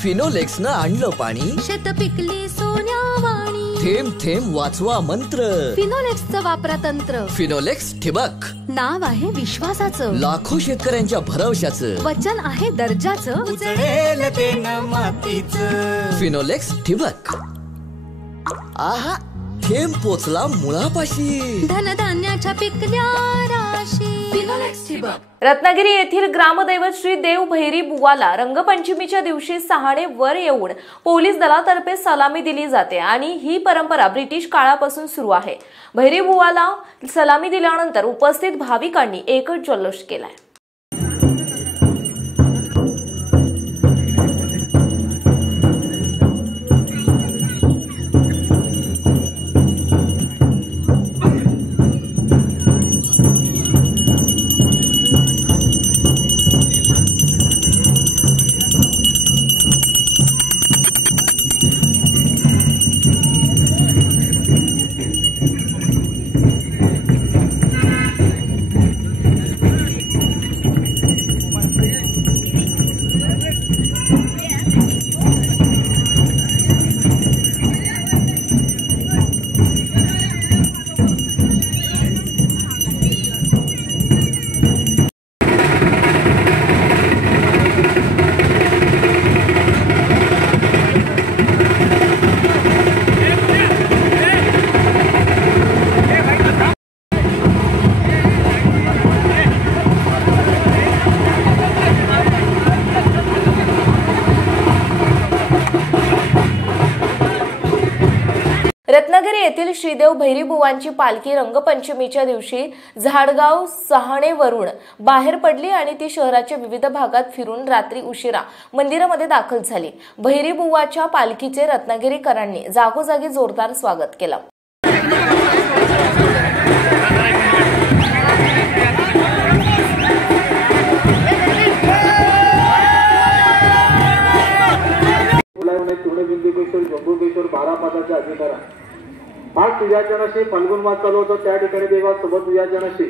फिनोलेक्सनं आणलं पाणी, शेत पिकली सोन्यावाणी. थेंब थेंब वाचवा मंत्र, फिनोलेक्सचं वापरा तंत्र. फिनोलेक्स ठिबक, नाव आहे विश्वासाचं, लाखो शेतकऱ्यांच्या भरवशाचं, वचन आहे दर्जाचं. उजळेल ते न मातीचं. फिनोलेक्स ठिबक. आहा, थेंब पोचला मुळापाशी, धनधान्याच्या पिकल्या राशी. फिनोलेक्स ठिबक. रत्नागिरी येथील ग्रामदैवत श्री देव भैरी बुवाला रंगपंचमीच्या दिवशी सहाणे वर येऊन पोलीस दलातर्फे सलामी दिली जाते आणि ही परंपरा ब्रिटिश काळापासून सुरू आहे. भैरी बुवाला सलामी दिल्यानंतर उपस्थित भाविकांनी एकच जल्लोष केलाय. रत्नागिरी येथील श्रीदेव भैरीबुवांची पालखी रंगपंचमीच्या दिवशी झाडगाव सहाणेवरून बाहेर पडली आणि ती शहराच्या विविध भागात फिरून रात्री उशिरा मंदिरामध्ये दाखल झाली. भैरीबुवाच्या पालखीचे रत्नागिरीकरांनी जागोजागी जोरदार स्वागत केलं. जंबुकेश्वर 12 पदाच्या अधिकारा आज तुझ्या जनाशी फाल्गुन मास चालू होता त्या ठिकाणी देवा सोबत तुझ्या जनाशी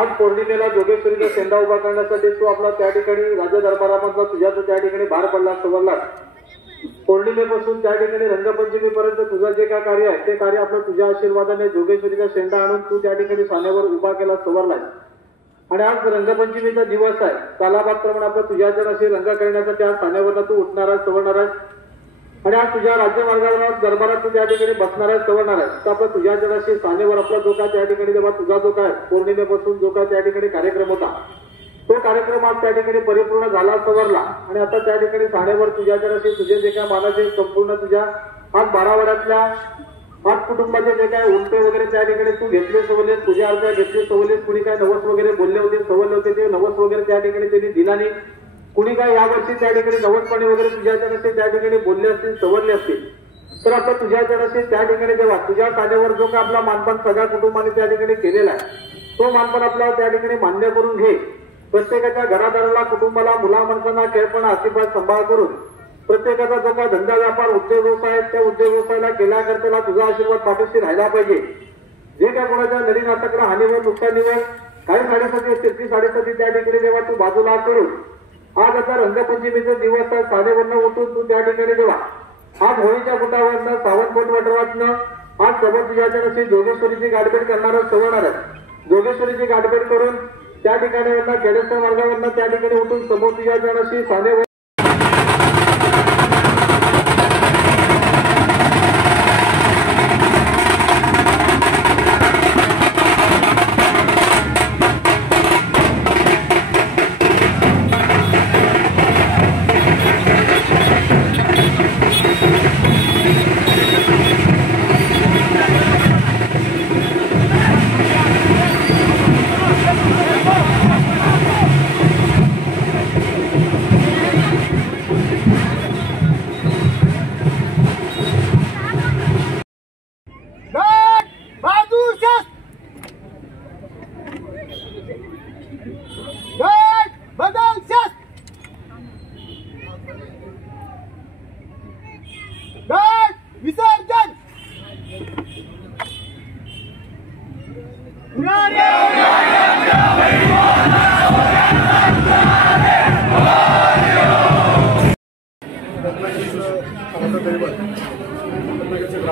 आज पौर्णिमेला जोगेश्वरीचा सेंडा उभा करण्यासाठी तू आपला त्या ठिकाणी राज्य दरबारामधला तुझ्या तो त्या ठिकाणी बाहेर पडला सवरला. पौर्णिमेपासून त्या ठिकाणी रंगपंचमीपर्यंत तुझं जे काय कार्य आहे ते कार्य आपलं तुझ्या आशीर्वादाने जोगेश्वरीचा सेंडा आणून तू त्या ठिकाणी सानेवर उभा केला सवरलाय. आणि आज रंगपंचमीचा दिवस आहे. कालाबादप्रमाणे आपलं तुझ्या जनाशी रंग करण्यासाठी आज सानेवरला तू उठणार आहेस सवरणार आहेस आणि आज तुझ्या राज्यमार्गावर दरबारात तू त्या ठिकाणी बसणार आहे सवरणार आहे. तर आपला तुझ्या जनाशी सानेवर आपला जो काय त्या ठिकाणी जेव्हा तुझा जो काय पौर्णिमेपासून जो काय त्या ठिकाणी कार्यक्रम होता तो कार्यक्रम आज त्या ठिकाणी परिपूर्ण झाला सवरला. आणि आता त्या ठिकाणी सानेवर तुझ्या जनाशी तुझे जे काय मानाचे संपूर्ण तुझ्या आज 12 वड्यातल्या आज कुटुंबाचे जे काय उलटे वगैरे त्या ठिकाणी तू घेतले सवरले तुझ्या अर्ध्या घेतले सवरले कुणी काय नवस वगैरे बोलले होते सवरले होते ते नवस वगैरे त्या ठिकाणी त्यांनी दिला नाही. कुणी काय यावर्षी त्या ठिकाणी नवसपाणी वगैरे तुझ्या जनाशी त्या ठिकाणी बोलले असतील सवरले असतील तर आता तुझ्या जनाशी त्या ठिकाणी जेव्हा तुझ्या सानेवर जो काय आपला मानपान सगळ्या कुटुंबाने त्या ठिकाणी केलेला आहे तो मानपान आपल्याला त्या ठिकाणी मान्य करून घे. प्रत्येकाच्या घरादाराला कुटुंबाला मुला माणसांना खेळपणा आशीर्वाद सांभाळ करून प्रत्येकाचा जो काय धंदा व्यापार उद्योग व्यवसाय त्या उद्योग व्यवसायाला केल्याकरता तुझा आशीर्वाद पाठीशी राहिला पाहिजे. जे काय कोणाच्या नदी नाटकला हानीवर नुकसानीवर काही साडेसाती असतील ती साडेसाती त्या ठिकाणी जेव्हा तू बाजूला करून आज आता रंगपंचमीचा दिवस सानेवरनं उठून तू त्या ठिकाणी जेव्हा आज होळीच्या फुटावरनं सावंतकोट वटवातनं आज सोबत तुझ्या जनाशी जोगेश्वरीची गाठभेट करणार सवरणार आहे. जोगेश्वरीची गाठभेट करून त्या ठिकाणी खेडेस्थ मार्गावरनं त्या ठिकाणी उठून समोर तुझ्या जनाशी सानेवर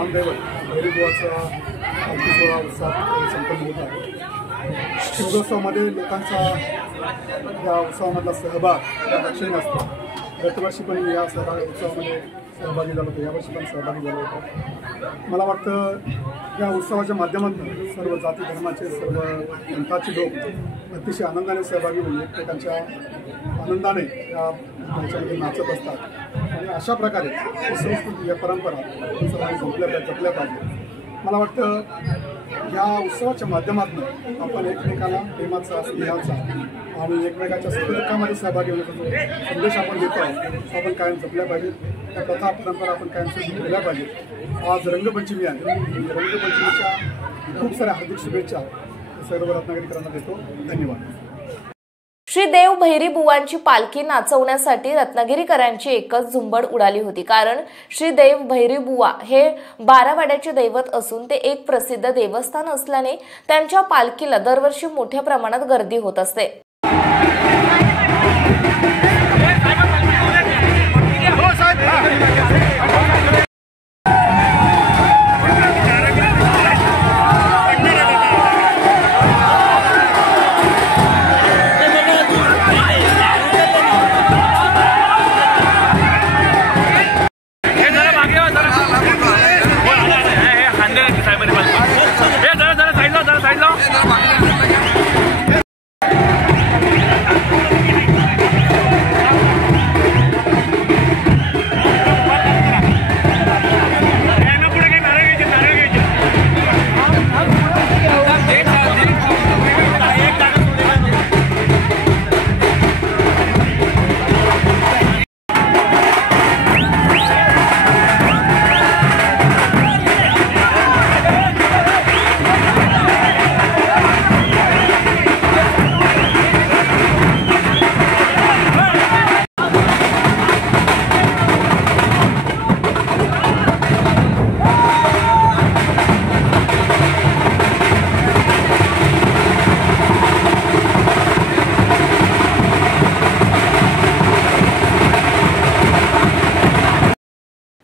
ग्रामदैवत भैरीबुवाचा पालखी सोहळा उत्साहात संपन्न होत आहे. शिवोत्सवामध्ये लोकांचा या उत्सवामधला सहभाग या लक्षणीय असतो. गतवर्षी पण या उत्सवामध्ये सहभागी झालो होतो, यावर्षी पण सहभागी झालो होतो. मला वाटतं या उत्सवाच्या माध्यमातून सर्व जाती धर्माचे सर्व पंथाचे लोक अतिशय आनंदाने सहभागी होऊन एकमेकांच्या आनंदाने या त्याच्यामध्ये नाचत असतात आणि अशा प्रकारे ही संस्कृती या परंपरा सर्वांनी जपल्या पाहिजे. मला वाटतं या उत्सवाच्या माध्यमातून आपण एकमेकाला प्रेमाचा स्नेहाचा आणि एकमेकाच्या सुखदुःखामध्ये सहभागी होण्याचा संदेश आपण देतो आहोत. आपण कायम जपल्या पाहिजे. त्या कथा परंपरा आपण कायम ठेवल्या पाहिजे. आज रंगपंचमी आहे. रंगपंचमीच्या खूप साऱ्या हार्दिक शुभेच्छा सर्व रत्नागिरीकरांना देतो. धन्यवाद. श्री देव भैरी बुवांची पालखी नाचवण्यासाठी रत्नागिरीकरांची एकच झुंबड उडाली होती. कारण श्री देव भैरी बुवा हे बारावाड्याचे दैवत असून ते एक प्रसिद्ध देवस्थान असल्याने त्यांच्या पालखीला दरवर्षी मोठ्या प्रमाणात गर्दी होत असते.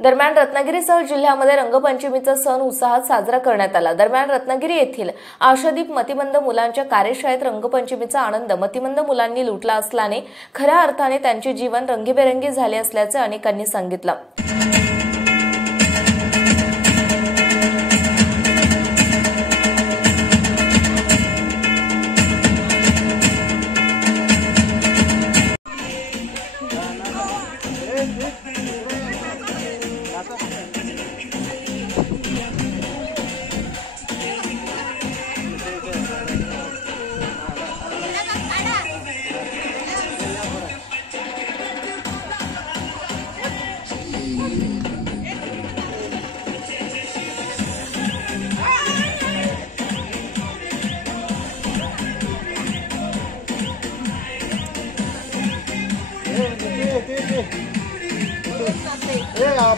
दरम्यान रत्नागिरीसह जिल्ह्यामध्ये रंगपंचमीचा सण उत्साहात साजरा करण्यात आला. दरम्यान रत्नागिरी येथील आशादीप मतिमंद मुलांच्या कार्यशाळेत रंगपंचमीचा आनंद मतिमंद मुलांनी लुटला असल्याने खऱ्या अर्थाने त्यांचे जीवन रंगीबेरंगी झाले असल्याचे अनेकांनी सांगितलं.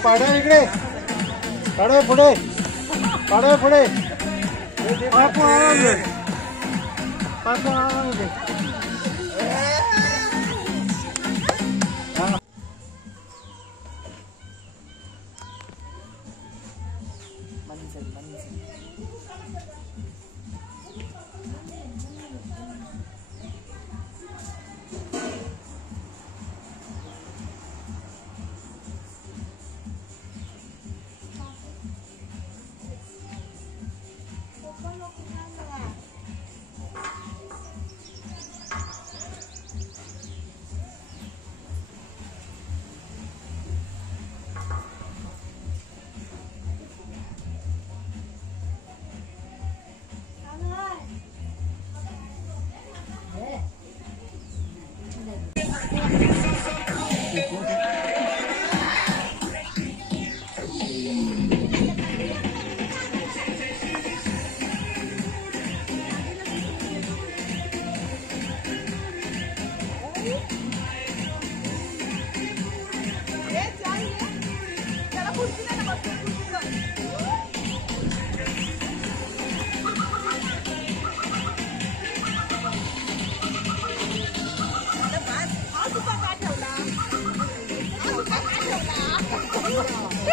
पाडा इकडे काढा पुढे काढा पुढे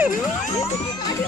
ठेवला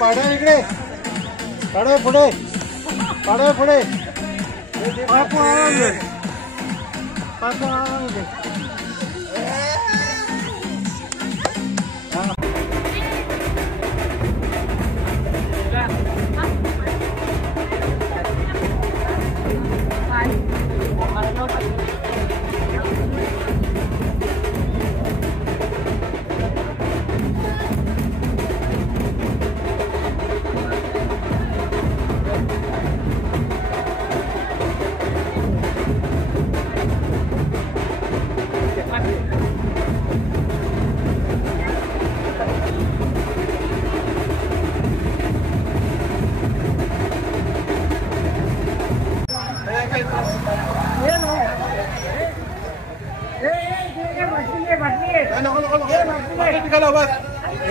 पाडा इकडे काढा पुढे काढा पुढे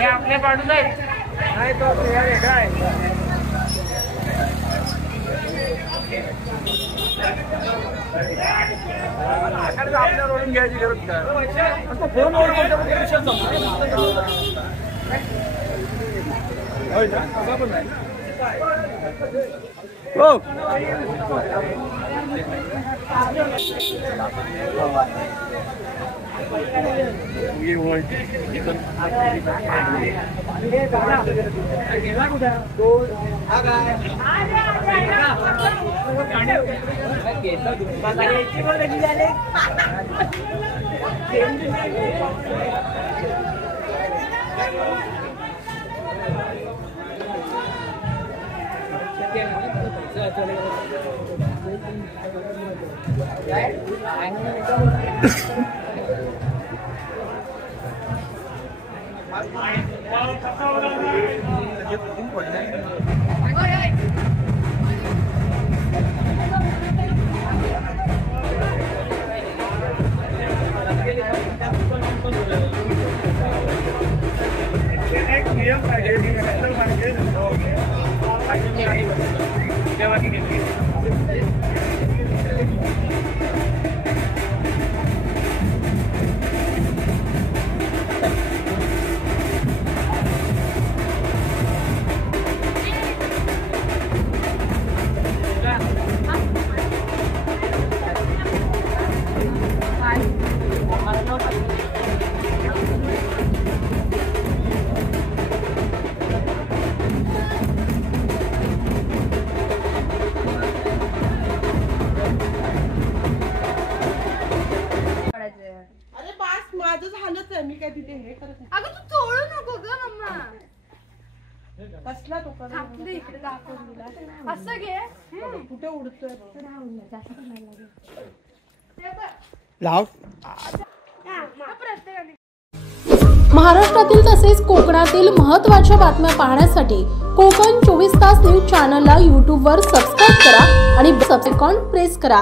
आपल्या बाजूला आहे तो वेगळा आहे. आपल्या रोडून घ्यायची गरज काय फोनवर हो मी काय तिथे हे करत नाही. अगं तू चोळू नको ग मम्मा. कसला तो थांबले इकडे दाखवून दिला. असं घे. कुठे उडतोय लाव. महाराष्ट्रातील तसेच कोकणातील महत्त्वाच्या बातम्या पाहण्यासाठी कोकण 24 तास न्यूज चॅनलला यूट्यूबवर सबस्क्राईब करा आणि बेल आयकॉन प्रेस करा.